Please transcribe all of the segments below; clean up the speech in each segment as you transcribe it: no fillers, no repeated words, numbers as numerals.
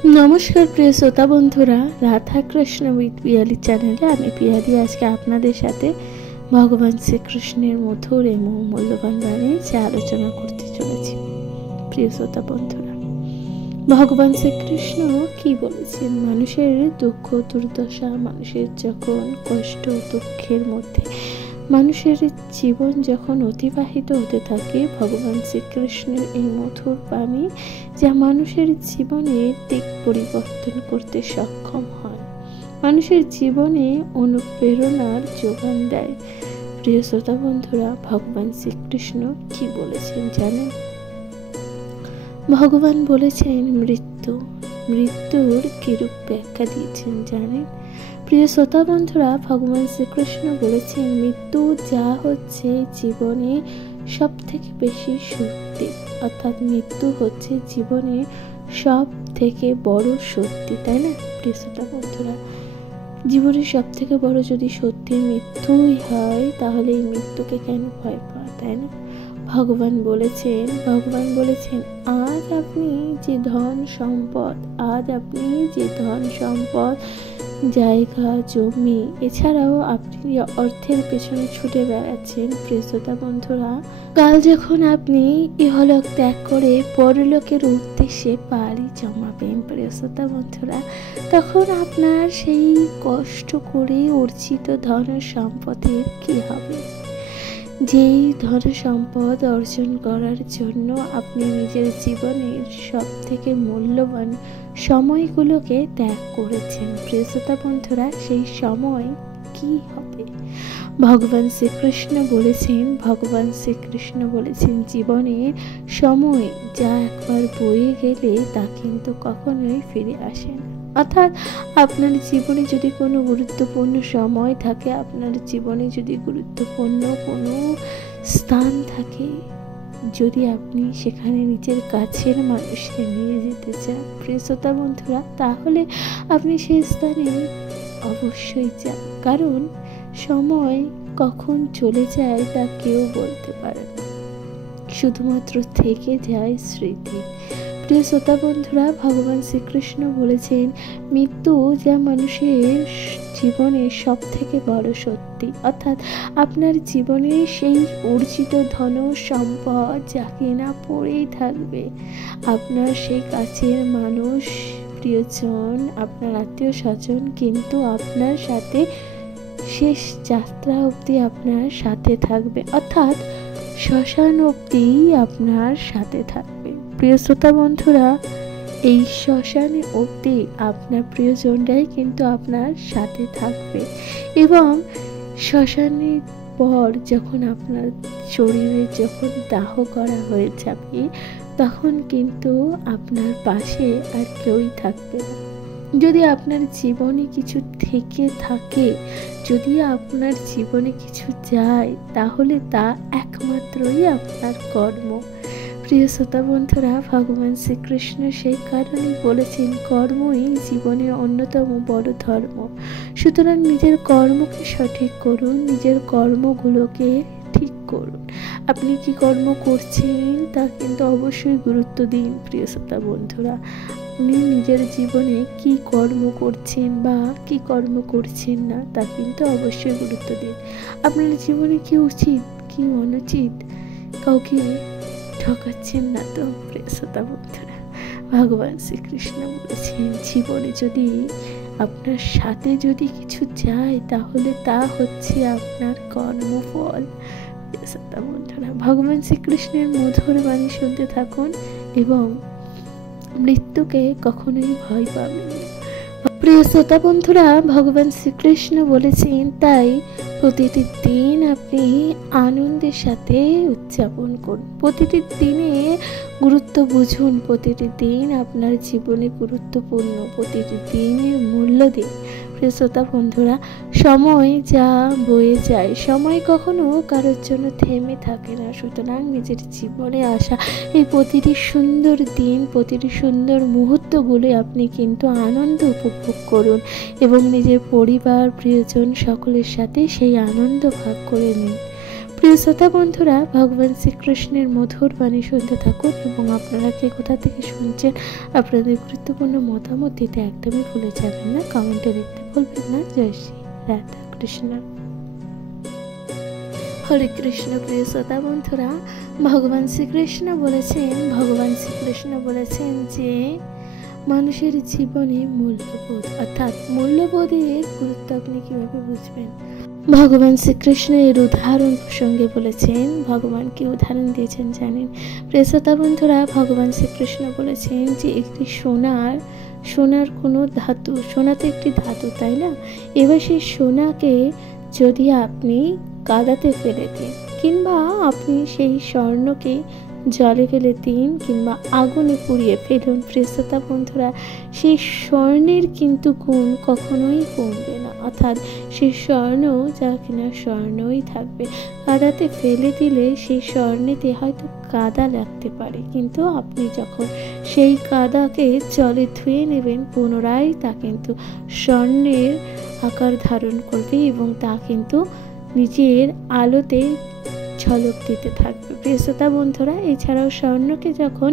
নমস্কার প্রিয় শ্রোতা বন্ধুরা, রাধা কৃষ্ণ উইথ পিয়ালি চ্যানেলে আমি পিয়ালি আজকে আপনাদের সাথে ভগবান শ্রীকৃষ্ণের মধুর এবং মূল্যবান বাণী যে আলোচনা করতে চলেছি। প্রিয় শ্রোতা বন্ধুরা, ভগবান শ্রীকৃষ্ণ কি বলেছেন? মানুষের দুঃখ দুর্দশা, মানুষের যখন কষ্ট দুঃখের মধ্যে মানুষের জীবন যখন অতিবাহিত হতে থাকে, ভগবান শ্রীকৃষ্ণের এই মধুর বাণী যা মানুষের জীবনের দিক পরিবর্তন করতে সক্ষম হয়, মানুষের জীবনে অনুপ্রেরণার যোগান দেয়। প্রিয় শ্রোতা বন্ধুরা, ভগবান শ্রীকৃষ্ণ কি বলেছেন জানেন? ভগবান বলেছেন মৃত্যুর কিরূপ ব্যাখ্যা দিয়েছেন জানেন? প্রিয় শ্রোতা বন্ধুরা, ভগবান শ্রীকৃষ্ণ বলেছেন মৃত্যু যা হচ্ছে জীবনে সব থেকে বেশি সত্যি, অর্থাৎ মৃত্যু হচ্ছে জীবনে সব থেকে বড় সত্যি, তাই না? প্রিয় শ্রোতা বন্ধুরা, জীবনের সব থেকে বড় যদি সত্যি মৃত্যুই হয়, তাহলে এই মৃত্যুকে কেন ভয় পাওয়া, তাই না? ভগবান বলেছেন আজ আপনি যে ধন সম্পদ জায়গা জমি এছাড়াও আপনি অর্থের পেছনে ছুটে বেড়াচ্ছেন, প্রিয় শ্রোতা বন্ধুরা, কাল যখন আপনি ইহলোক ত্যাগ করে পরলোকের উদ্দেশ্যে পাড়ি জমাবেন, প্রিয় শ্রোতা বন্ধুরা, তখন আপনার সেই কষ্ট করে অর্জিত ধন সম্পদের কি হবে? যেই ধন সম্পদ অর্জন করার জন্য আপনি নিজের জীবনের সব থেকে মূল্যবান সময়গুলোকে ত্যাগ করেছেন, প্রিয় শ্রোতা বন্ধুরা, সেই সময় কি হবে? ভগবান শ্রীকৃষ্ণ বলেছেন জীবনের সময় যা একবার বয়ে গেলে তা কিন্তু কখনোই ফিরে আসে না। অর্থাৎ আপনার জীবনে যদি কোনো গুরুত্বপূর্ণ সময় থাকে, আপনার জীবনে যদি গুরুত্বপূর্ণ কোনো স্থান থাকে, যদি আপনি সেখানে নিজের কাছের মানুষকে নিয়ে যেতে চান, প্রিয় শ্রোতা বন্ধুরা, তাহলে আপনি সেই স্থানে অবশ্যই যান, কারণ সময় কখন চলে যায় তা কেউ বলতে পারে না, শুধুমাত্র থেকে যায় স্মৃতি। প্রিয় শ্রোতা বন্ধুরা, ভগবান শ্রীকৃষ্ণ বলেছেন মৃত্যু যা মানুষের জীবনের সব থেকে বড় সত্যি, অর্থাৎ আপনার জীবনে সেই অর্জিত ধন সম্পদ যা কিনা পড়েই থাকবে, আপনার সেই কাছের মানুষ প্রিয়জন আপনার আত্মীয় স্বজন কিন্তু আপনার সাথে শেষ যাত্রা অবধি আপনার সাথে থাকবে, অর্থাৎ শ্মশান অবধি আপনার সাথে থাকবে। প্রিয় শ্রোতা বন্ধুরা, এই শ্মশানে অবধি আপনার প্রিয়জনরাই কিন্তু আপনার সাথে থাকবে, এবং শ্মশানের পর যখন আপনার শরীরে যখন দাহ করা হয়ে যাবে, তখন কিন্তু আপনার পাশে আর কেউই থাকবে না। যদি আপনার জীবনে কিছু থেকে থাকে, যদি আপনার জীবনে কিছু যায়, তাহলে তা একমাত্রই আপনার কর্ম। প্রিয় শ্রোতা বন্ধুরা, ভগবান শ্রীকৃষ্ণ সেই কারণেই বলেছেন কর্মই জীবনের অন্যতম বড় ধর্ম। সুতরাং নিজের কর্মকে সঠিক করুন, নিজের কর্মগুলোকে ঠিক করুন। আপনি কি কর্ম করছেন তা কিন্তু অবশ্যই গুরুত্ব দিন, প্রিয় শ্রোতা বন্ধুরা। আপনি নিজের জীবনে কি কর্ম করছেন বা কি কর্ম করছেন না তা কিন্তু অবশ্যই গুরুত্ব দিন। আপনার জীবনে কি উচিত কি অনুচিত, কাউকে ঠকাচ্ছেন না তো, প্রিয় শ্রোতা বন্ধুরা? ভগবান শ্রীকৃষ্ণ বলেছেন জীবনে যদি আপনার সাথে যদি কিছু যায়, তাহলে তা হচ্ছে আপনার কর্মফল। প্রিয় শ্রোতা বন্ধুরা, ভগবান শ্রীকৃষ্ণের মধুর বাণী শুনতে থাকুন এবং মৃত্যুকে কখনোই ভয় পাবেন না। প্রিয় শ্রোতা বন্ধুরা, ভগবান শ্রীকৃষ্ণ বলেছেন তাই প্রতিটি দিন আপনি আনন্দের সাথে উদযাপন করুন, প্রতিটি দিনে গুরুত্ব বুঝুন, প্রতিটি দিন আপনার জীবনে গুরুত্বপূর্ণ, প্রতিটি দিনের মূল্য দিন। প্রিয় শ্রোতা বন্ধুরা, সময় যা বয়ে যায়, সময় কখনো কারোর জন্য থেমে থাকে না। সুতরাং নিজের জীবনে আসা এই প্রতিটি সুন্দর দিন, প্রতিটি সুন্দর মুহূর্তগুলো আপনি কিন্তু আনন্দ উপভোগ করুন এবং নিজের পরিবার প্রিয়জন সকলের সাথে সেই আনন্দ ভাগ করে নিন। প্রিয় শ্রোতা বন্ধুরা, ভগবান শ্রীকৃষ্ণের মধুর বাণী শুনতে থাকুন এবং আপনারা কে কোথা থেকে শুনছেন আপনাদের গুরুত্বপূর্ণ মতামত দিতে একদমই ভুলে যাবেন না, কমেন্টে লিখতে ভুলবেন না। জয় শ্রী রাধা কৃষ্ণ। হরে কৃষ্ণ। প্রিয় শ্রোতা বন্ধুরা, ভগবান শ্রীকৃষ্ণ বলেছেন যে মানুষের জীবনে মূল্যবোধ, অর্থাৎ মূল্যবোধের গুরুত্ব আপনি কিভাবে বুঝবেন। ভগবান শ্রীকৃষ্ণ এর উদাহরণ প্রসঙ্গে বলেছেন। ভগবান কি উদাহরণ দিয়েছেন জানেন? প্রিয় শ্রোতা বন্ধুরা, ভগবান শ্রীকৃষ্ণ বলেছেন যে একটি সোনার কোনো ধাতু, সোনা তো একটি ধাতু, তাই না? এবার সেই সোনাকে যদি আপনি কাদাতে ফেলে দিন, কিংবা আপনি সেই স্বর্ণকে জলে ফেলে দিন, কিংবা আগুনে পুড়িয়ে ফেলুন, প্রিয় শ্রোতা বন্ধুরা, সেই স্বর্ণের কিন্তু গুণ কখনোই কমবে না, অর্থাৎ সেই স্বর্ণ যা কিনা স্বর্ণই থাকবে। কাদাতে ফেলে দিলে সেই স্বর্ণেতে হয়তো কাদা লাগতে পারে, কিন্তু আপনি যখন সেই কাদাকে জলে ধুয়ে নেবেন, পুনরায় তা কিন্তু স্বর্ণের আকার ধারণ করবে এবং তা কিন্তু নিজের আলোতে ঝলক দিতে থাকবে। প্রিয় শ্রোতা বন্ধুরা, এছাড়াও স্বর্ণকে যখন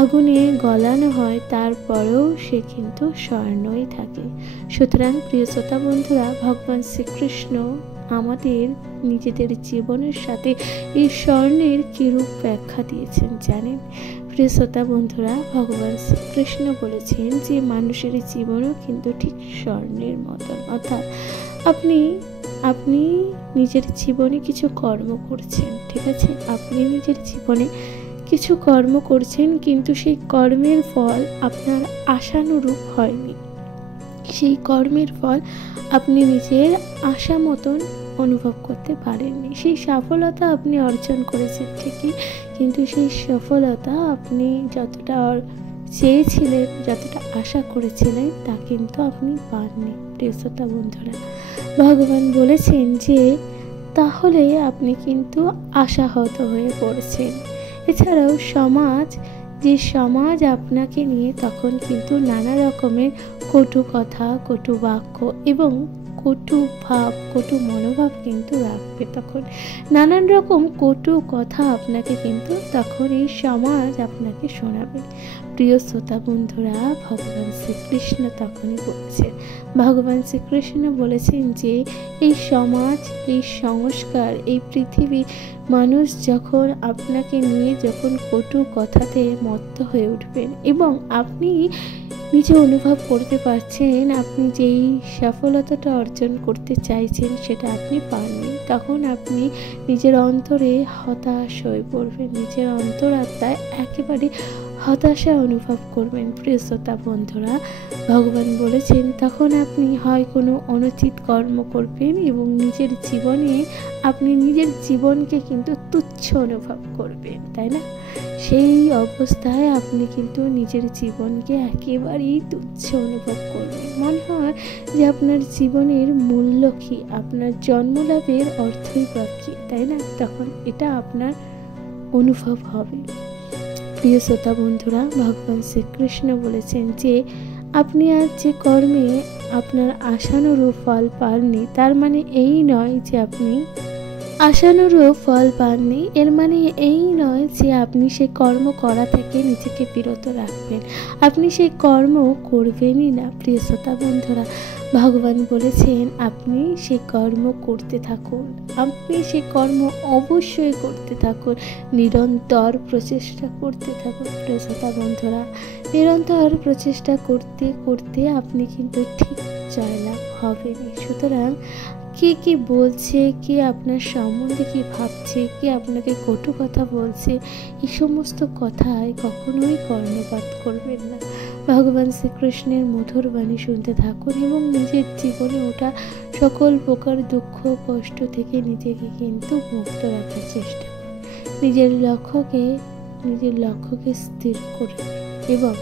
আগুনে গলানো হয় তারপরেও সে কিন্তু স্বর্ণই থাকে। সুতরাং প্রিয় শ্রোতা বন্ধুরা, ভগবান শ্রীকৃষ্ণ আমাদের নিজেদের জীবনের সাথে এই স্বর্ণের কিরূপ ব্যাখ্যা দিয়েছেন জানেন? প্রিয় শ্রোতা বন্ধুরা, ভগবান শ্রীকৃষ্ণ বলেছেন যে মানুষের জীবনও কিন্তু ঠিক স্বর্ণের মতন, অর্থাৎ আপনি নিজের জীবনে কিছু কর্ম করছেন, ঠিক আছে? আপনি নিজের জীবনে কিছু কর্ম করছেন, কিন্তু সেই কর্মের ফল আপনার আশানুরূপ হয়নি। সেই কর্মের ফল আপনি নিজের আশা মতন অনুভব করতে পারেননি। সেই সফলতা আপনি অর্জন করেছেন ঠিকই, কিন্তু সেই সফলতা আপনি যতটা চেয়েছিলেন, যতটা আশা করেছিলেন, তা কিন্তু আপনি পাননি। প্রিয় শ্রোতা বন্ধুরা, ভগবান বলেছেন যে তাহলে আপনি কিন্তু আশাহত হয়ে পড়েছেন। এছাড়াও সমাজ আপনাকে নিয়ে তখন কিন্তু নানা রকমের কটু কথা, কটু বাক্য এবং কটু ভাব, কটু মনোভাব কিন্তু রাখবে। তখন নানান রকম কটু কথা আপনাকে কিন্তু তখন এই সমাজ আপনাকে শোনাবে। প্রিয় শ্রোতা বন্ধুরা, ভগবান শ্রীকৃষ্ণ তখনই বলেছেন, ভগবান শ্রীকৃষ্ণ বলেছেন যে এই সমাজ, এই সংস্কার, এই পৃথিবী, মানুষ যখন আপনাকে নিয়ে যখন কটু কথাতে মত্ত হয়ে উঠবেন এবং আপনি নিজে অনুভব করতে পারছেন আপনি যেই সফলতাটা অর্জন করতে চাইছেন সেটা আপনি পাননি, তখন আপনি নিজের অন্তরে হতাশ হয়ে পড়বেন, নিজের অন্তরাত্মায় একেবারে হতাশা অনুভব করবেন। প্রিয় শ্রোতা বন্ধুরা, ভগবান বলেছেন তখন আপনি হয় কোনো অনুচিত কর্ম করবেন এবং আপনি নিজের জীবনকে কিন্তু তুচ্ছ অনুভব করবেন, তাই না? সেই অবস্থায় আপনি কিন্তু নিজের জীবনকে একেবারেই তুচ্ছ অনুভব করবেন। মনে হয় যে আপনার জীবনের মূল্য কি, আপনার জন্মলাভের অর্থই বা কি, তাই না? তখন এটা আপনার অনুভব হবে। প্রিয় শ্রোতা বন্ধুরা, ভগবান শ্রীকৃষ্ণ বলেছেন যে আপনি আজ যে কর্মে আপনার আশানুরূপ ফল পাননি, তার মানে এই নয় যে আপনি আশানুরূপ ফল পাননি, এর মানে এই নয় যে আপনি সেই কর্ম করা থেকে নিজেকে বিরত রাখবেন, আপনি সেই কর্ম করবেনই না। প্রিয় শ্রোতা বন্ধুরা, ভগবান বলেছেন আপনি সেই কর্ম করতে থাকুন, আপনি সেই কর্ম অবশ্যই করতে থাকুন, নিরন্তর প্রচেষ্টা করতে থাকুন। প্রিয় শ্রোতা বন্ধুরা, নিরন্তর প্রচেষ্টা করতে করতে আপনি কিন্তু ঠিক জয়লাভ হবেনই। সুতরাং কি বলছে, কে আপনার সম্বন্ধে কি ভাবছে, কে আপনাকে কটু কথা বলছে, এই সমস্ত কথায় কখনোই কর্ণপাত করবেন না। ভগবান শ্রীকৃষ্ণের মধুর বাণী শুনতে থাকুন এবং নিজের জীবনে ওঠা সকল প্রকার দুঃখ কষ্ট থেকে নিজেকে কিন্তু মুক্ত রাখার চেষ্টা করুন। নিজের লক্ষ্যকে স্থির করুন এবং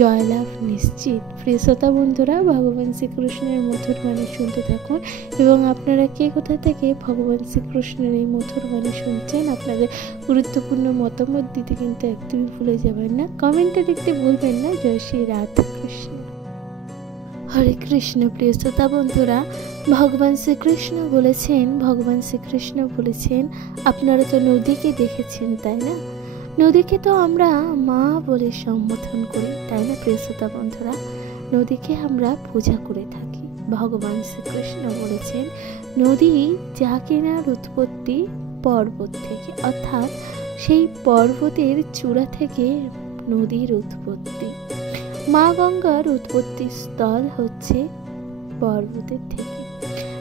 জয়লাভ নিশ্চিত। প্রিয় শ্রোতা বন্ধুরা, ভগবান শ্রীকৃষ্ণের মধুর বাণী শুনতে থাকুন এবং আপনারা কে কোথা থেকে ভগবান শ্রীকৃষ্ণের এই মধুর বাণী শুনছেন আপনাদের গুরুত্বপূর্ণ মতামত দিতে কিন্তু একদমই ভুলে যাবেন না, কমেন্টে লিখতে ভুলবেন না। জয় শ্রী রাধা কৃষ্ণ। হরে কৃষ্ণ। প্রিয় শ্রোতা বন্ধুরা, ভগবান শ্রীকৃষ্ণ বলেছেন আপনারা তো নদীকে দেখেছেন, তাই না? নদীকে তো আমরা মা বলে সম্বোধন করি, তাই না প্রিয় শ্রোতা বন্ধুরা? নদীকে আমরা পূজা করে থাকি। ভগবান শ্রীকৃষ্ণ বলেছেন নদী যা কিনার উৎপত্তি পর্বত থেকে, অর্থাৎ সেই পর্বতের চূড়া থেকে নদীর উৎপত্তি। মা গঙ্গার উৎপত্তি স্থল হচ্ছে পর্বতের থেকে।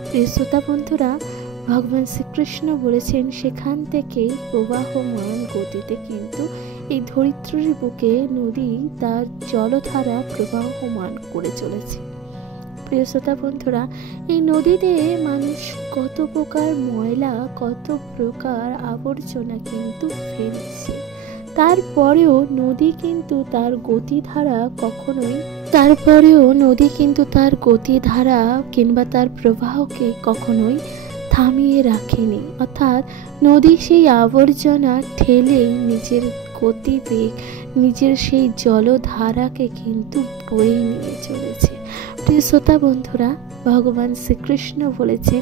প্রিয় শ্রোতা বন্ধুরা, ভগবান শ্রীকৃষ্ণ বলেছেন সেখান থেকে প্রবাহমান গতিতে কিন্তু এই ধরিত্রীর বুকে নদী তার জলধারা প্রবাহমান করে চলেছে। প্রিয় শ্রোতা বন্ধুরা, এই নদীতে মানুষ কত প্রকার ময়লা, কত প্রকার আবর্জনা কিন্তু ফেলছে, তারপরেও নদী কিন্তু তার গতিধারা কিংবা তার প্রবাহকে কখনোই থামিয়ে রাখেনি। অর্থাৎ নদী সেই আবর্জনা ঠেলে নিজের গতিবেগ, নিজের সেই জলধারাকে কিন্তু বয়ে নিয়ে চলেছে। প্রিয় শ্রোতা বন্ধুরা, ভগবান শ্রীকৃষ্ণ বলেছেন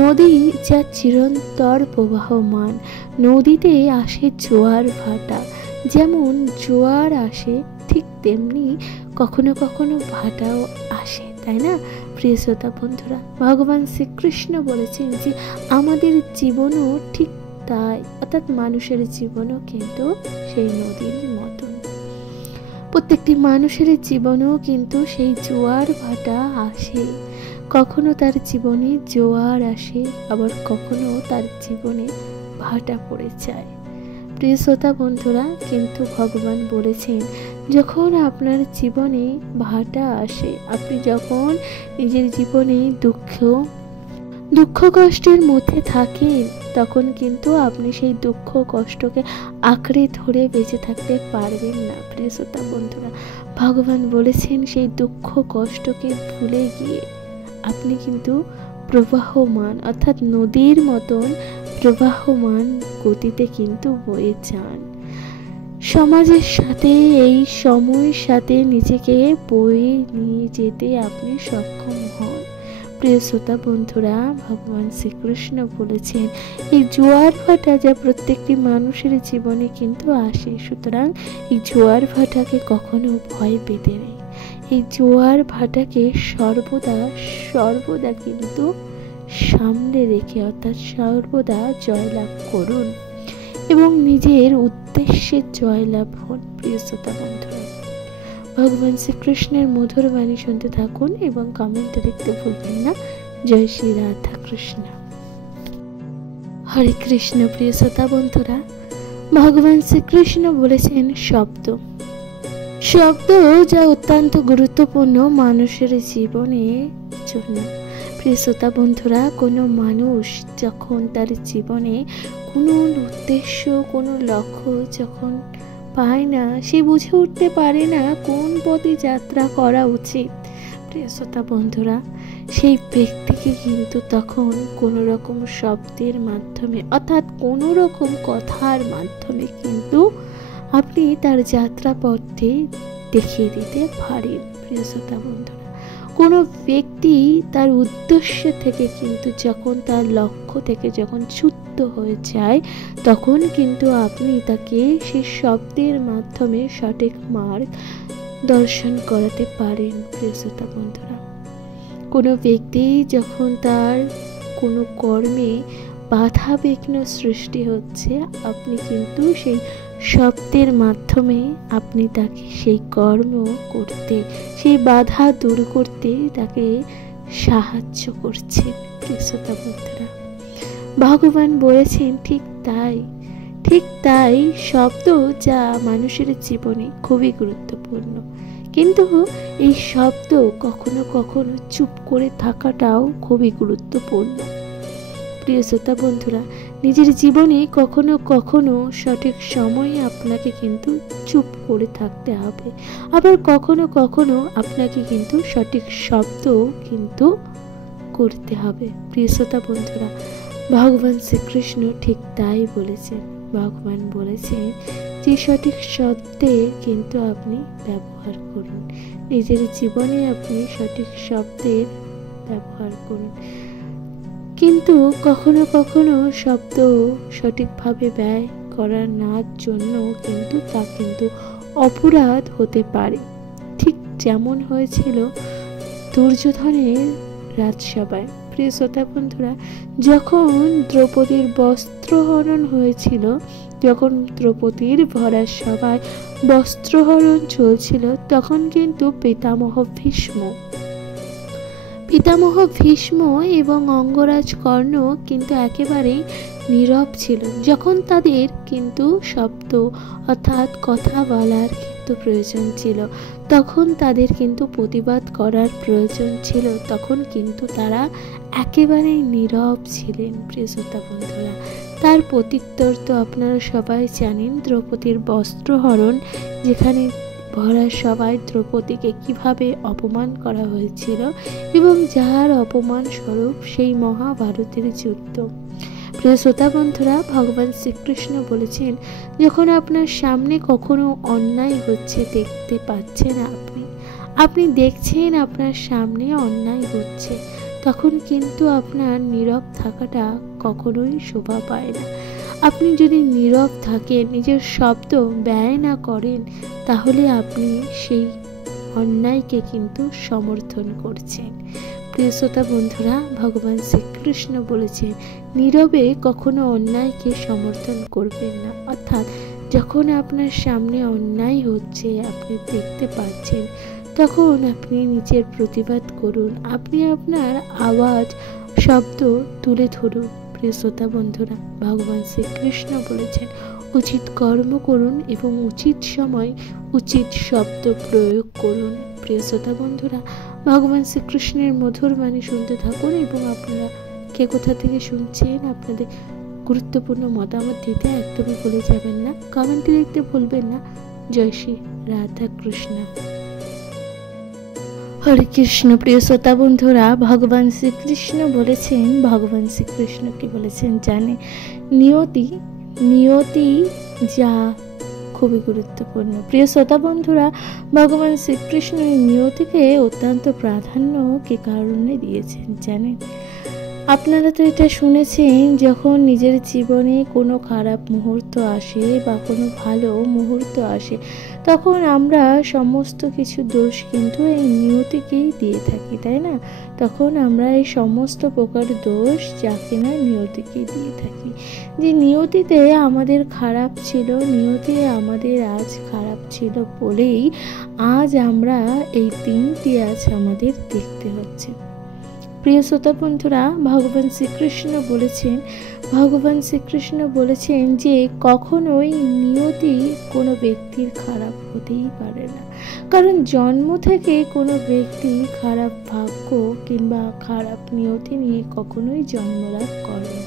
নদী যা চিরন্তর প্রবাহমান। নদীতে আসে জোয়ার ভাটা, যেমন জোয়ার আসে ঠিক তেমনি কখনো কখনো ভাটাও আসে, তাই না প্রিয় শ্রোতা বন্ধুরা? ভগবান শ্রীকৃষ্ণ বলেছেন যে আমাদের জীবনও ঠিক তাই, অর্থাৎ মানুষের জীবনও কিন্তু সেই নদীর মতন। প্রত্যেকটি মানুষের জীবনেও কিন্তু সেই জোয়ার ভাটা আসে। কখনো তার জীবনে জোয়ার আসে, আবার কখনো তার জীবনে ভাটা পড়ে যায়। প্রিয় শ্রোতা বন্ধুরা, কিন্তু ভগবান বলেছেন যখন আপনার জীবনে ভাটা আসে, আপনি যখন নিজের জীবনে দুঃখ কষ্টের মধ্যে থাকেন, তখন কিন্তু আপনি সেই দুঃখ কষ্টকে আঁকড়ে ধরে বেঁচে থাকতে পারবেন না। প্রিয় শ্রোতা বন্ধুরা, ভগবান বলেছেন সেই দুঃখ কষ্টকে ভুলে গিয়ে আপনি কিন্তু প্রবাহমান, অর্থাৎ নদীর মতন প্রবাহমান গতিতে কিন্তু বয়ে যান। সমাজের সাথে, এই সময়ের সাথে নিজেকে বয়ে নিয়ে যেতে আপনি সক্ষম হন। প্রিয় শ্রোতা বন্ধুরা, ভগবান শ্রীকৃষ্ণ বলেছেন এই জোয়ার ভাটা যা প্রত্যেকটি মানুষের জীবনে কিন্তু আসে, সুতরাং এই জোয়ার ভাটাকে কখনো ভয় পেতে নেই। এই জোয়ার ভাটাকে সর্বদা কিন্তু সামনে রেখে, অর্থাৎ সর্বদা জয়লাভ করুন এবং নিজের উদ্দেশ্যে জয়লাভ হন। প্রিয় শ্রোতা বন্ধুরা, ভগবান শ্রীকৃষ্ণের মধুর বাণী শুনতে থাকুন এবং কমেন্টে লিখতে ভুলবেন না। জয় শ্রী রাধা কৃষ্ণ। হরে কৃষ্ণ। প্রিয় শ্রোতা বন্ধুরা, ভগবান শ্রীকৃষ্ণ বলেছেন শব্দ যা অত্যন্ত গুরুত্বপূর্ণ মানুষের জীবনের জন্য। প্রিয় শ্রোতা বন্ধুরা, কোনো মানুষ যখন তার জীবনে কোনো উদ্দেশ্য, কোনো লক্ষ্য যখন পায় না, সে বুঝে উঠতে পারে না কোন পথে যাত্রা করা উচিত। প্রিয় শ্রোতা বন্ধুরা, সেই ব্যক্তিকে কিন্তু তখন কোনো রকম শব্দের মাধ্যমে, অর্থাৎ কোনো রকম কথার মাধ্যমে কিন্তু আপনি তার যাত্রা পথে দেখিয়ে দিতে পারেন। প্রিয় শ্রোতা বন্ধুরা, কোনো ব্যক্তি তার উদ্দেশ্য থেকে কিন্তু যখন তার লক্ষ্য থেকে যখন চ্যুত হয়ে যায়, তখন কিন্তু আপনি তাকে সেই শব্দের মাধ্যমে সঠিক মার্গ দর্শন করাতে পারেন। প্রিয় শ্রোতা বন্ধুরা, কোনো ব্যক্তি যখন তার কোনো কর্মে বাধা বিঘ্ন সৃষ্টি হচ্ছে, আপনি কিন্তু সেই শব্দের মাধ্যমে আপনি তাকে সেই কর্ম করতে, সেই বাধা দূর করতে তাকে সাহায্য করছেন। প্রিয় শ্রোতা বন্ধুরা, ভগবান বলেছেন ঠিক তাই শব্দ যা মানুষের জীবনে খুবই গুরুত্বপূর্ণ, কিন্তু এই শব্দ কখনো কখনো চুপ করে থাকাটাও খুবই গুরুত্বপূর্ণ। প্রিয় শ্রোতা বন্ধুরা, নিজের জীবনে কখনো কখনো সঠিক সময়ে আপনাকে কিন্তু চুপ করে থাকতে হবে, আবার কখনো কখনো আপনাকে কিন্তু সঠিক শব্দ কিন্তু করতে হবে। প্রিয় শ্রোতা বন্ধুরা, ভগবান শ্রীকৃষ্ণ ঠিক তাই বলেছেন। ভগবান বলেছেন যে সঠিক শব্দে কিন্তু আপনি ব্যবহার করুন, নিজের জীবনে আপনি সঠিক শব্দের ব্যবহার করুন, কিন্তু কখনো কখনো শব্দ সঠিকভাবে ব্যয় করার না জন্য কিন্তু তা কিন্তু অপরাধ হতে পারে। ঠিক যেমন হয়েছিল দুর্যোধনের রাজসভায়। প্রিয় শ্রোতা বন্ধুরা, যখন দ্রৌপদীর বস্ত্রহরণ হয়েছিল, যখন দ্রৌপদীর ভরা সভায় বস্ত্রহরণ চলছিল, তখন কিন্তু পিতামহ ভীষ্ম এবং অঙ্গরাজ কর্ণ কিন্তু একেবারেই নীরব ছিল। যখন তাদের কিন্তু শব্দ অর্থাৎ কথা বলার কিন্তু প্রয়োজন ছিল, তখন তাদের কিন্তু প্রতিবাদ করার প্রয়োজন ছিল, তখন কিন্তু তারা একেবারেই নীরব ছিলেন। প্রিয় শ্রোতা বন্ধুরা, তার প্রত্যুত্তর তো আপনারা সবাই জানেন, দ্রৌপদীর বস্ত্রহরণ, যেখানে ভরা সবাই দ্রৌপদীকে কিভাবে অপমান করা হয়েছিল এবং যার অপমান স্বরূপ সেই মহাভারতের যুদ্ধ। প্রিয় শ্রোতা বন্ধুরা, ভগবান শ্রীকৃষ্ণ বলেছেন, যখন আপনার সামনে কখনো অন্যায় হচ্ছে দেখতে পাচ্ছেন, আপনি দেখছেন আপনার সামনে অন্যায় হচ্ছে, তখন কিন্তু আপনার নীরব থাকাটা কখনোই শোভা পায় না। আপনি যদি নীরব থাকেন, নিজের শব্দ ব্যয় না করেন, তাহলে আপনি সেই অন্যায়কে কিন্তু সমর্থন করছেন। প্রিয় শ্রোতা বন্ধুরা, ভগবান শ্রীকৃষ্ণ বলেছেন, নীরবে কখনো অন্যায়কে সমর্থন করবেন না। অর্থাৎ যখন আপনার সামনে অন্যায় হচ্ছে, আপনি দেখতে পাচ্ছেন, তখন আপনি নিজের প্রতিবাদ করুন, আপনি আপনার আওয়াজ শব্দ তুলে ধরুন। প্রিয় শ্রোতা বন্ধুরা, ভগবান শ্রীকৃষ্ণ বলেছেন, উচিত কর্ম করুন এবং উচিত সময় উচিত শব্দ প্রয়োগ করুন। প্রিয় শ্রোতা বন্ধুরা, ভগবান শ্রীকৃষ্ণের মধুর বাণী শুনতে থাকুন এবং আপনারা কে কোথা থেকে শুনছেন আপনাদের গুরুত্বপূর্ণ মতামত দিতে একদমই ভুলে যাবেন না, কমেন্টে লিখতে ভুলবেন না। জয় শ্রী রাধা কৃষ্ণ। হরে কৃষ্ণ। প্রিয় শ্রোতা বন্ধুরা, ভগবান শ্রীকৃষ্ণ বলেছেন, ভগবান শ্রীকৃষ্ণ কি বলেছেন জানে, নিয়তি যা খুবই গুরুত্বপূর্ণ। প্রিয় শ্রোতা বন্ধুরা, ভগবান শ্রীকৃষ্ণ নিয়তিকে অত্যন্ত প্রাধান্য কি কারণে দিয়েছেন জানেন? আপনারা তো এটা শুনেছেন, যখন নিজের জীবনে কোনো খারাপ মুহূর্ত আসে বা কোনো ভালো মুহূর্ত আসে, তখন আমরা সমস্ত কিছু দোষ কিন্তু এই নিয়তিকেই দিয়ে থাকি, তাই না? তখন আমরা এই সমস্ত প্রকার দোষ যা কিনা নিয়তিকেই দিয়ে থাকি, যে নিয়তিতে আমাদের খারাপ ছিল, নিয়তি আমাদের আজ খারাপ ছিল বলেই আজ আমরা এই দিনটি আজ আমাদের দেখতে হচ্ছে। প্রিয় শ্রোতা বন্ধুরা, ভগবান শ্রীকৃষ্ণ বলেছেন যে কখনোই নিয়তি কোনো ব্যক্তির খারাপ হতেই পারে না, কারণ জন্ম থেকে কোনো ব্যক্তি খারাপ ভাগ্য কিংবা খারাপ নিয়তি নিয়ে কখনোই জন্মলাভ করে না।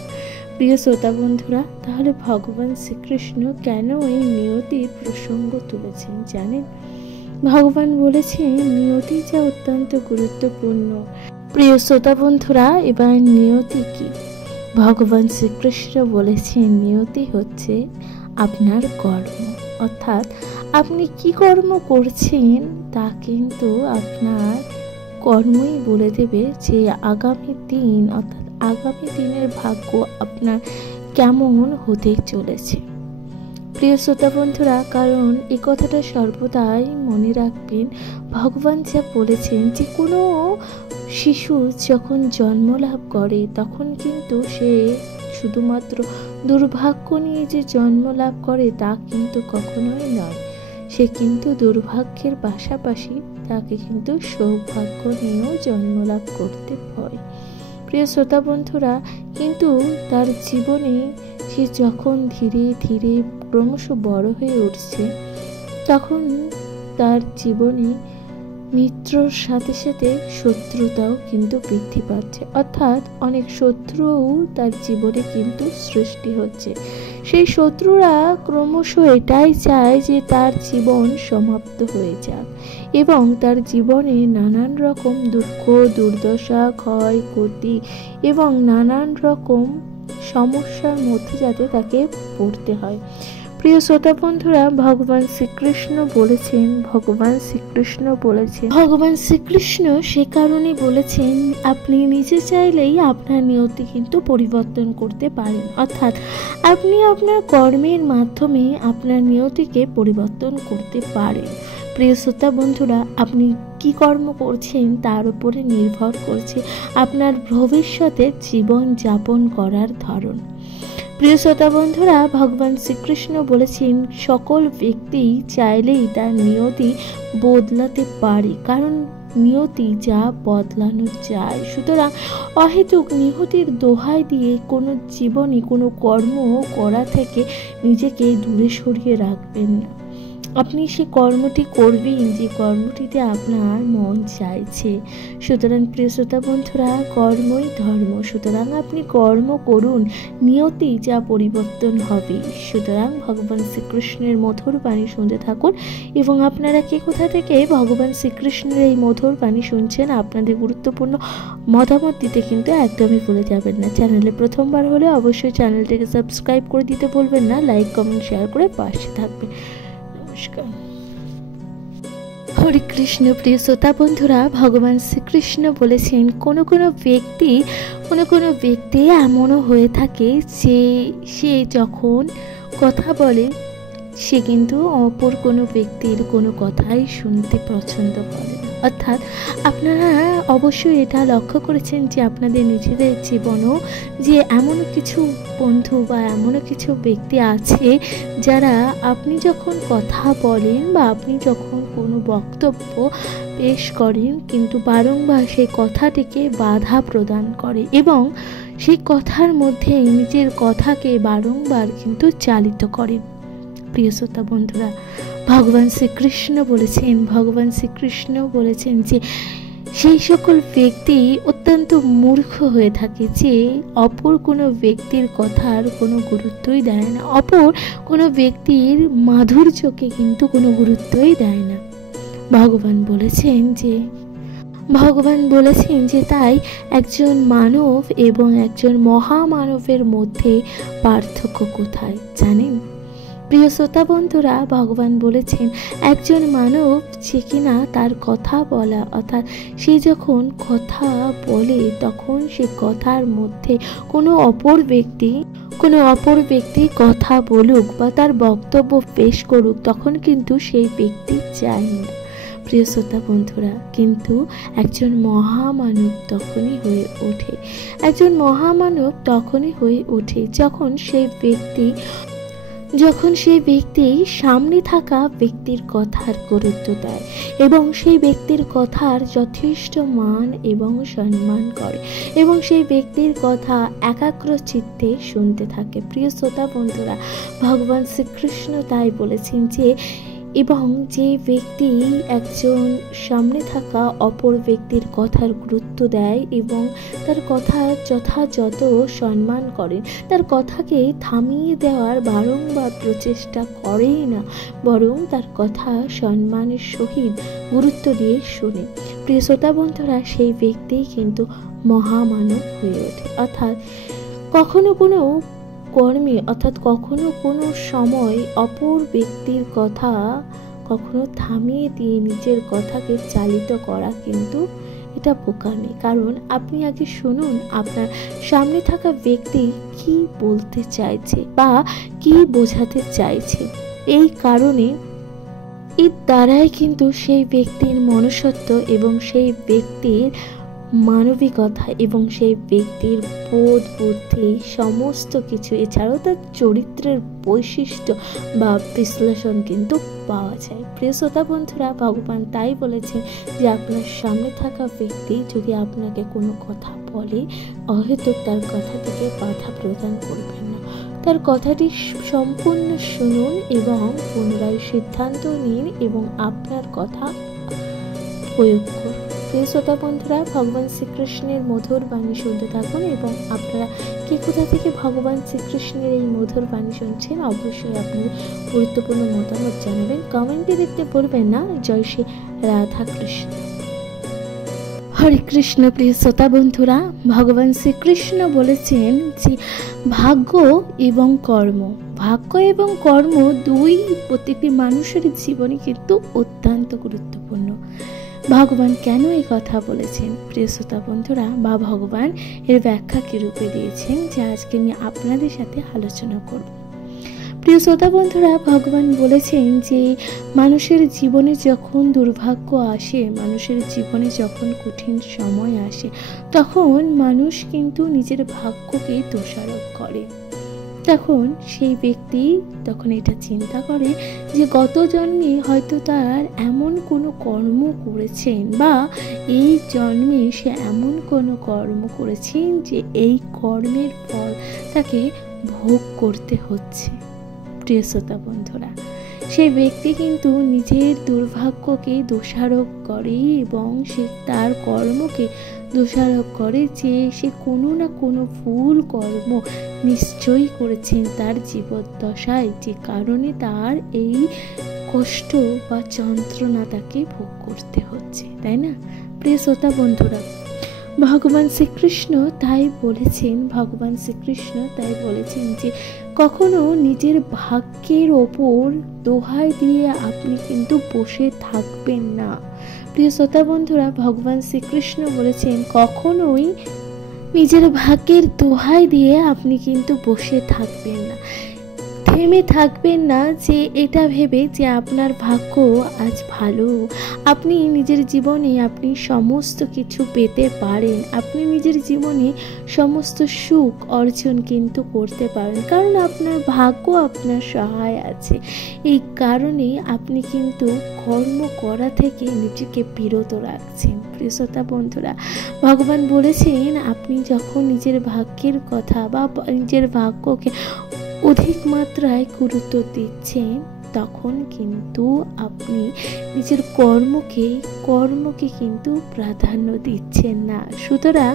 প্রিয় শ্রোতা বন্ধুরা, তাহলে ভগবান শ্রীকৃষ্ণ কেন এই নিয়তির প্রসঙ্গ তুলেছেন জানেন? ভগবান বলেছেন নিয়তি যা অত্যন্ত গুরুত্বপূর্ণ। প্রিয় শ্রোতা বন্ধুরা, এবার নিয়তি কি? ভগবান শ্রীকৃষ্ণ বলেছেন নিয়তি হচ্ছে আপনার কর্ম, অর্থাৎ আপনি কি কর্ম করছেন তা কিন্তু আপনার কর্মই বলে দেবে যে আগামী দিন, অর্থাৎ আগামী দিনের ভাগ্য আপনার কেমন হতে চলেছে। প্রিয় শ্রোতা বন্ধুরা, কারণ এই কথাটা সর্বদাই মনে রাখবেন, ভগবান যা বলেছেন যে কোনো শিশু যখন জন্ম লাভ করে তখন কিন্তু সে শুধুমাত্র দুর্ভাগ্য নিয়ে যে জন্ম লাভ করে তা কিন্তু কখনোই নয়, সে কিন্তু দুর্ভাগ্যের পাশাপাশি তাকে কিন্তু সৌভাগ্য নিয়েও জন্ম লাভ করতে হয়। প্রিয় শ্রোতা বন্ধুরা, কিন্তু তার জীবনে সে যখন ধীরে ধীরে ক্রমশ বড় হয়ে উঠছে, তখন তার জীবনে মিত্রর সাথে সাথে শত্রুতাও কিন্তু বৃদ্ধি পাচ্ছে, অর্থাৎ অনেক শত্রুও তার জীবনে কিন্তু সৃষ্টি হচ্ছে। সেই শত্রুরা ক্রমশ এটাই চায় যে তার জীবন সমাপ্ত হয়ে যাক এবং তার জীবনে নানান রকম দুঃখ, দুর্দশা, ক্ষয়ক্ষতি এবং নানান রকম সমস্যার মধ্যে যাতে তাকে পড়তে হয়। প্রিয় শ্রোতা বন্ধুরা, ভগবান শ্রীকৃষ্ণ সে কারণে বলেছেন, আপনি নিজে চাইলেই আপনার নিয়তি কিন্তু পরিবর্তন করতে পারেন। অর্থাৎ আপনি আপনার কর্মের মাধ্যমে আপনার নিয়তিকে পরিবর্তন করতে পারেন। প্রিয় শ্রোতা বন্ধুরা, আপনি কি কর্ম করছেন তার উপরে নির্ভর করছে আপনার ভবিষ্যতের জীবন যাপন করার ধরন। প্রিয় শ্রোতা বন্ধুরা, ভগবান শ্রীকৃষ্ণ বলেছেন, সকল ব্যক্তি চাইলেই তার নিয়তি বদলাতে পারে, কারণ নিয়তি যা বদলানো যায়। সুতরাং অহেতুক নিয়তির দোহাই দিয়ে কোনো জীবনে কোনো কর্ম করা থেকে নিজেকে দূরে সরিয়ে রাখবেন না। আপনি সে কর্মটি করবেন যে কর্মটিতে আপনার মন চাইছে। সুতরাং প্রিয় শ্রোতা বন্ধুরা, কর্মই ধর্ম। সুতরাং আপনি কর্ম করুন, নিয়তি যা পরিবর্তন হবে। সুতরাং ভগবান শ্রীকৃষ্ণের মধুর বাণী শুনতে থাকুন। এবং আপনারা কে কোথা থেকে ভগবান শ্রীকৃষ্ণের এই মধুর বাণী শুনছেন, আপনাদের গুরুত্বপূর্ণ মতামত দিতে কিন্তু একদমই ভুলে যাবেন না। চ্যানেলে প্রথমবার হলে অবশ্যই চ্যানেলটিকে সাবস্ক্রাইব করে দিতে ভুলবেন না। লাইক, কমেন্ট, শেয়ার করে পাশে থাকবেন। হরে কৃষ্ণ। প্রিয় শ্রোতা বন্ধুরা, ভগবান শ্রীকৃষ্ণ বলেছেন, কোনো ব্যক্তি এমনও হয়ে থাকে যে সে যখন কথা বলে সে কিন্তু অপর কোনো ব্যক্তির কোনো কথাই শুনতে পছন্দ করে না। অর্থাৎ আপনারা অবশ্যই এটা লক্ষ্য করেছেন যে আপনাদের নিজেদের জীবনেও যে এমন কিছু বন্ধু বা এমন কিছু ব্যক্তি আছে যারা আপনি যখন কথা বলেন বা আপনি যখন কোনো বক্তব্য পেশ করেন কিন্তু বারংবার সেই কথাটিকে বাধা প্রদান করে এবং সেই কথার মধ্যে নিজের কথাকে বারংবার কিন্তু চালিত করে। প্রিয় শ্রোতা বন্ধুরা, ভগবান শ্রীকৃষ্ণ বলেছেন যে সেই সকল ব্যক্তি অত্যন্ত মূর্খ হয়ে থাকে যে অপর কোনো ব্যক্তির কথার কোনো গুরুত্বই দেয় না, অপর কোনো ব্যক্তির মাধুর্যকে কিন্তু কোনো গুরুত্বই দেয় না। ভগবান বলেছেন যে তাই একজন মানব এবং একজন মহামানবের মধ্যে পার্থক্য কোথায় জানেন? প্রিয় শ্রোতা বন্ধুরা, ভগবান বলেছেন, একজন মানব যে কিনা তার কথা বলা, অর্থাৎ সে যখন কথা বলে তখন সে কথার মধ্যে কোনো অপর ব্যক্তি কথা বলুক বা তার বক্তব্য পেশ করুক, তখন কিন্তু সেই ব্যক্তি চায় না। প্রিয় শ্রোতা বন্ধুরা, কিন্তু একজন মহামানব তখনই হয়ে ওঠে যখন সেই ব্যক্তি সামনে থাকা ব্যক্তির কথার গুরুত্ব দেয় এবং সেই ব্যক্তির কথার যথেষ্ট মান এবং সম্মান করে এবং সেই ব্যক্তির কথা একাগ্র চিত্তে শুনতে থাকে। প্রিয় শ্রোতা বন্ধুরা, ভগবান শ্রীকৃষ্ণ তাই বলেছেন যে এবং যে ব্যক্তি একজন সামনে থাকা অপর ব্যক্তির কথার গুরুত্ব দেয় এবং তার কথা যথাযথ সম্মান করেন, তার কথাকে থামিয়ে দেওয়ার বারংবার প্রচেষ্টা করেই না, বরং তার কথা সম্মানের সহিত গুরুত্ব দিয়ে শুনে। প্রিয় শ্রোতা বন্ধুরা, সেই ব্যক্তিই কিন্তু মহামানব হয়ে ওঠে। অর্থাৎ কখনো কোনো কর্মে, অর্থাৎ কখনো কোনো সময় অপর ব্যক্তির কথা কখনো থামিয়ে দিয়ে নিজের কথাকে চালিত করা কিন্তু এটা বোকামি। কারণ আপনি আগে শুনুন আপনার সামনে থাকা ব্যক্তি কি বলতে চাইছে বা কি বোঝাতে চাইছে। এই কারণে এর দ্বারাই কিন্তু সেই ব্যক্তির মনুষ্যত্ব এবং সেই ব্যক্তির মানবিকতা এবং সেই ব্যক্তির বোধ বুদ্ধি সমস্ত কিছু, এছাড়াও তার চরিত্রের বৈশিষ্ট্য বা বিশ্লেষণ কিন্তু পাওয়া যায়। প্রিয় শ্রোতা বন্ধুরা, ভগবান তাই বলেছেন যে আপনার সামনে থাকা ব্যক্তি যদি আপনাকে কোনো কথা বলে, অহেতুক তার কথাটিকে বাধা প্রদান করবেন না, তার কথাটি সম্পূর্ণ শুনুন এবং পুনরায় সিদ্ধান্ত নিন এবং আপনার কথা প্রয়োগ করুন। প্রিয় শ্রোতা বন্ধুরা, ভগবান শ্রীকৃষ্ণের মধুর বাণী শুনতে থাকুন এবং আপনারা কে কোথা থেকে ভগবান শ্রীকৃষ্ণের এই মধুর বাণী শুনছেন অবশ্যই আপনি গুরুত্বপূর্ণ মতামত জানাবেন, কমেন্টে লিখতে ভুলবেন না। জয় শ্রী রাধা কৃষ্ণ। হরে কৃষ্ণ প্রিয় শ্রোতা বন্ধুরা, ভগবান শ্রীকৃষ্ণ বলেছেন যে ভাগ্য এবং কর্ম দুই প্রত্যেকটি মানুষের জীবনে কিন্তু অত্যন্ত গুরুত্বপূর্ণ। ভগবান কেন এই কথা বলেছেন প্রিয় শ্রোতা বন্ধুরা, বা ভগবান এর ব্যাখ্যা কি রূপে দিয়েছেন, যে আজকে আমি আপনাদের সাথে আলোচনা করব। প্রিয় শ্রোতা বন্ধুরা, ভগবান বলেছেন যে মানুষের জীবনে যখন দুর্ভাগ্য আসে, মানুষের জীবনে যখন কঠিন সময় আসে, তখন মানুষ কিন্তু নিজের ভাগ্যকে দোষারোপ করে। তখন সেই ব্যক্তি এটা চিন্তা করে যে গত জন্মে হয়তো তার এমন কোনো কর্ম করেছেন, বা এই জন্মে সে এমন কোনো কর্ম করেছেন যে এই কর্মের ফল তাকে ভোগ করতে হচ্ছে। প্রিয় শ্রোতা বন্ধুরা, সেই ব্যক্তি কিন্তু নিজের দুর্ভাগ্যকে দোষারোপ করে এবং সে তার কর্মকে দোষারোপ করে যে সে কোনো না কোনো ভুল কর্ম নিশ্চয়ই করেছেন তার জীবদ্দশায়, যে কারণে তার এই কষ্ট বা যন্ত্রণা তাকে ভোগ করতে হচ্ছে, তাই না? প্রিয় শ্রোতা বন্ধুরা, ভগবান শ্রীকৃষ্ণ তাই বলেছেন যে কখনো নিজের ভাগ্যের ওপর দোহাই দিয়ে আপনি কিন্তু বসে থাকবেন না। প্রিয় শ্রোতা বন্ধুরা, ভগবান শ্রীকৃষ্ণ বলেছেন কখনোই নিজের ভাগ্যের দোহাই দিয়ে আপনি কিন্তু বসে থাকবেন না, থেমে থাকবেন না, যে এটা ভেবে যে আপনার ভাগ্য আজ ভালো, আপনি নিজের জীবনে আপনি সমস্ত কিছু পেতে পারেন, আপনি নিজের জীবনে সমস্ত সুখ অর্জন কিন্তু করতে পারেন, কারণ আপনার ভাগ্য আপনার সহায় আছে। এই কারণে আপনি কিন্তু কর্ম করা থেকে নিজেকে বিরত রাখছেন। প্রিয় শ্রোতা বন্ধুরা, ভগবান বলেছেন আপনি যখন নিজের ভাগ্যের কথা বা নিজের ভাগ্যকে অধিক মাত্রায় গুরুত্ব দিচ্ছেন, তখন কিন্তু আপনি নিজের কর্মকে কিন্তু প্রাধান্য দিচ্ছেন না, সুতরাং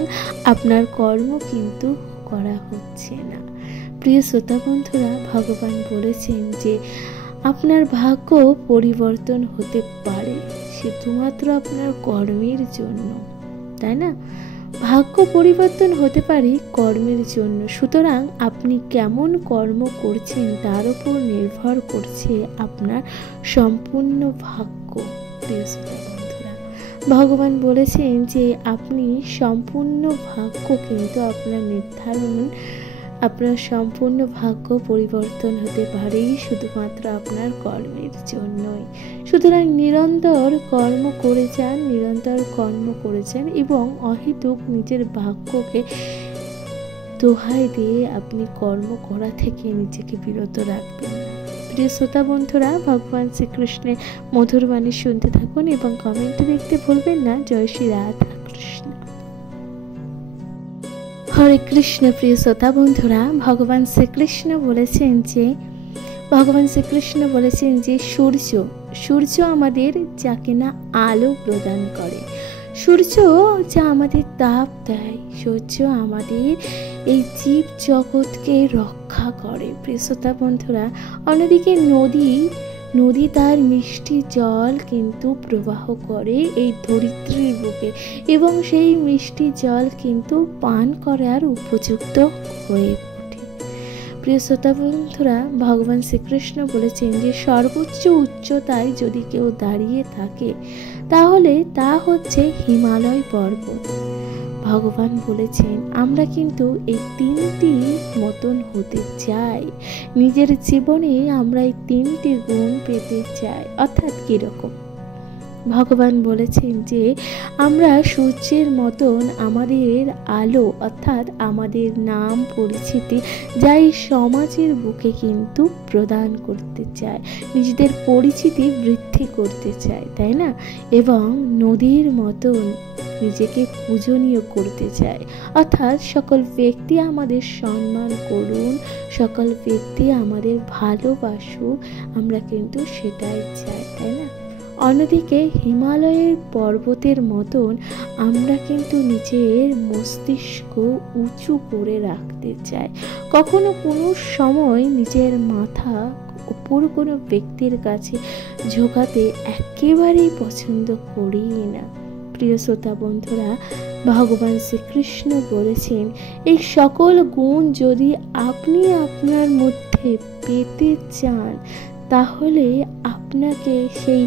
আপনার কর্ম কিন্তু করা হচ্ছে না। প্রিয় শ্রোতা বন্ধুরা, ভগবান বলেছেন যে আপনার ভাগ্য পরিবর্তন হতে পারে শুধুমাত্র আপনার কর্মের জন্য, তাই না? ভাগ্য পরিবর্তন হতে পারে কর্মের জন্য, সুতরাং আপনি কেমন কর্ম করছেন তার উপর নির্ভর করছে আপনার সম্পূর্ণ ভাগ্য। প্রিয় শ্রোতা বন্ধুরা, ভগবান বলেছেন যে আপনি সম্পূর্ণ ভাগ্য কিন্তু আপনার সম্পূর্ণ ভাগ্য পরিবর্তন হতে পারে শুধুমাত্র আপনার কর্মের জন্যই। সুতরাং নিরন্তর কর্ম করে যান এবং অহেতুক নিজের ভাগ্যকে দোহাই দিয়ে আপনি কর্ম করা থেকে নিজেকে বিরত রাখবেন না। প্রিয় শ্রোতা বন্ধুরা, ভগবান শ্রীকৃষ্ণের মধুর বাণী শুনতে থাকুন এবং কমেন্টে লিখতে ভুলবেন না। জয় শ্রী রাধা কৃষ্ণ। হরে কৃষ্ণ। প্রিয় শ্রোতা বন্ধুরা, ভগবান শ্রীকৃষ্ণ বলেছেন যে সূর্য আমাদের যা কিনা আলো প্রদান করে, সূর্য যা আমাদের তাপ দেয়, সূর্য আমাদের এই জীব জগৎকে রক্ষা করে। প্রিয় শ্রোতা বন্ধুরা, অন্যদিকে নদী তার মিষ্টি জল কিন্তু প্রবাহ করে এই ধরিত্রীর বুকে, এবং সেই মিষ্টি জল কিন্তু পান করার উপযুক্ত হয়ে ওঠে। প্রিয় শ্রোতা বন্ধুরা, ভগবান শ্রীকৃষ্ণ বলেছেন যে সর্বোচ্চ উচ্চতায় যদি কেউ দাঁড়িয়ে থাকে তাহলে তা হচ্ছে হিমালয় পর্বত। ভগবান বলেছেন আমরা কিন্তু এই তিনটি মতন হতে চাই, নিজের জীবনে আমরা এই তিনটি গুণ পেতে চাই। অর্থাৎ কিরকম? ভগবান বলেছেন যে আমরা সূর্যের মতন আমাদের আলো, অর্থাৎ আমাদের নাম পরিচিতি যা এই সমাজের বুকে কিন্তু প্রদান করতে চায়, নিজেদের পরিচিতি বৃদ্ধি করতে চায়, তাই না? এবং নদীর মতন নিজেকে পূজনীয় করতে চায়, অর্থাৎ সকল ব্যক্তি আমাদের সম্মান করুন, সকল ব্যক্তি আমাদের ভালোবাসুক, আমরা কিন্তু সেটাই চাই, তাই না? অন্যদিকে হিমালয়ের পর্বতের মতন আমরা কিন্তু নিজের মস্তিষ্ক উঁচু করে রাখতে চাই, কখনো কোনো সময় নিজের মাথা উপর কোনো ব্যক্তির কাছে ঝোঁকাতে একেবারেই পছন্দ করি না। প্রিয় শ্রোতা বন্ধুরা, ভগবান শ্রীকৃষ্ণ বলেছেন এই সকল গুণ যদি আপনি আপনার মধ্যে পেতে চান, তাহলে আপনাকে সেই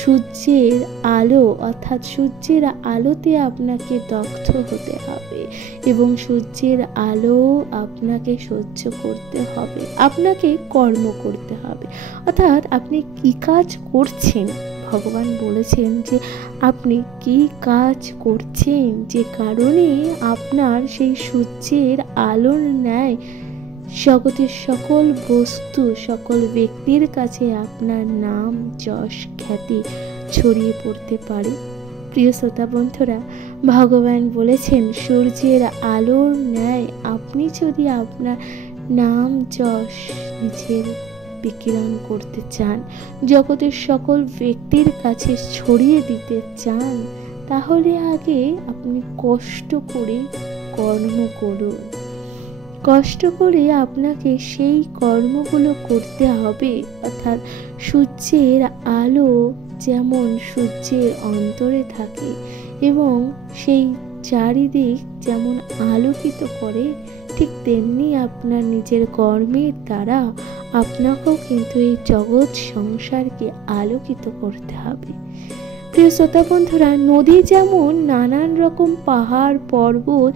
সূর্যের আলো অর্থাৎ সূর্যের আলোতে আপনাকে দগ্ধ হতে হবে এবং সূর্যের আলো আপনাকে সহ্য করতে হবে, আপনাকে কর্ম করতে হবে। অর্থাৎ আপনি কি কাজ করছেন, ভগবান বলেছেন যে আপনি কি কাজ করছেন, যে কারণে আপনার সেই সূর্যের আলোর ন্যায় জগতের সকল বস্তু সকল ব্যক্তির কাছে আপনার নাম যশ খ্যাতি ছড়িয়ে পড়তে পারে। প্রিয় শ্রোতা বন্ধুরা, ভগবান বলেছেন সূর্যের আলোর ন্যায় আপনি যদি আপনার নাম যশ নিজের বিকিরণ করতে চান, জগতের সকল ব্যক্তির কাছে ছড়িয়ে দিতে চান, তাহলে আগে আপনি কষ্ট করে কর্ম করুন। কষ্ট করে আপনাকে সেই কর্মগুলো করতে হবে। অর্থাৎ সূর্যের আলো যেমন সূর্যের অন্তরে থাকে এবং সেই চারিদিক যেমন আলোকিত করে, ঠিক তেমনি আপনার নিজের কর্মের দ্বারা আপনাকেও কিন্তু এই জগৎ সংসারকে আলোকিত করতে হবে। প্রিয় শ্রোতা বন্ধুরা, নদী যেমন নানান রকম পাহাড় পর্বত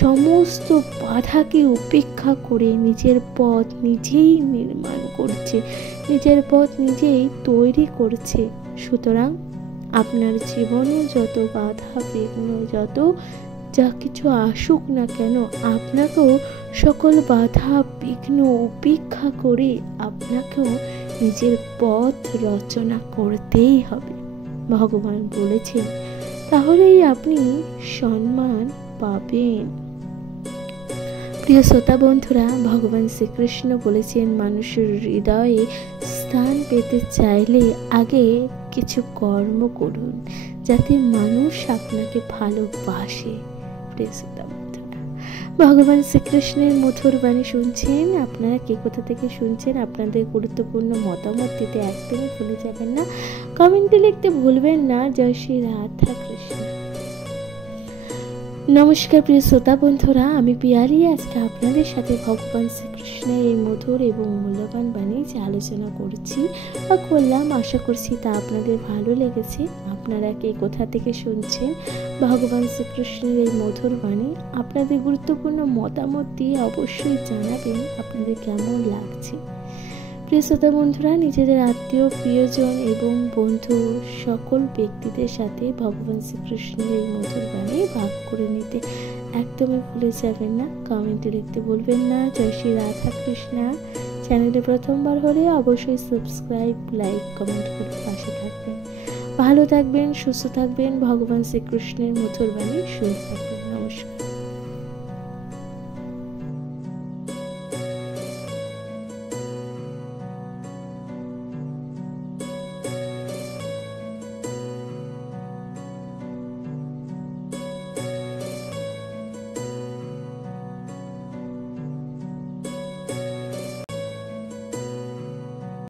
সমস্ত বাধাকে উপেক্ষা করে নিজের পথ নিজেই নির্মাণ করছে, নিজের পথ নিজেই তৈরি করছে, সুতরাং আপনার জীবনে যত বাধা বিঘ্ন যত যা কিছু আসুক না কেন, আপনাকেও সকল বাধা বিঘ্ন উপেক্ষা করে আপনাকেও নিজের পথ রচনা করতেই হবে। ভগবান বলেছেন, তাহলেই আপনি সম্মান পাবেন। প্রিয় শ্রোতা বন্ধুরা, ভগবান শ্রীকৃষ্ণ বলেছেন মানুষের হৃদয়ে স্থান পেতে চাইলে আগে কিছু কর্ম করুন, যাতে মানুষ আপনাকে ভালোবাসে। প্রিয় শ্রোতা বন্ধুরা, ভগবান শ্রীকৃষ্ণের মধুর বাণী শুনছেন। আপনারা কে কোথা থেকে শুনছেন, আপনাদের গুরুত্বপূর্ণ মতামত দিতে একদমই ভুলে যাবেন না, কমেন্টে লিখতে ভুলবেন না। জয় শ্রী রাধা কৃষ্ণ। নমস্কার প্রিয় শ্রোতা বন্ধুরা, আমি পিয়ালি আজকে আপনাদের সাথে ভগবান শ্রীকৃষ্ণের এই মধুর এবং মূল্যবান বাণী যে আলোচনা করছি বা করলাম, আশা করছি তা আপনাদের ভালো লেগেছে। আপনারা কে কোথা থেকে শুনছেন ভগবান শ্রীকৃষ্ণের এই মধুর বাণী, আপনাদের গুরুত্বপূর্ণ মতামত দিয়ে অবশ্যই জানাবেন আপনাদের কেমন লাগছে। প্রিয় শ্রোতা বন্ধুরা, নিজেদের আত্মীয় প্রিয়জন এবং বন্ধু সকল ব্যক্তিদের সাথে ভগবান শ্রীকৃষ্ণের এই মধুর বাণী ভাগ করে নিতে একদমই ভুলে যাবেন না, কমেন্টে লিখতে বলবেন না। জয় শ্রী রাধা কৃষ্ণা। চ্যানেলে প্রথমবার হলে অবশ্যই সাবস্ক্রাইব, লাইক, কমেন্ট করে পাশে থাকবেন। ভালো থাকবেন, সুস্থ থাকবেন। ভগবান শ্রীকৃষ্ণের মধুর বাণী শুনতে থাকবেন।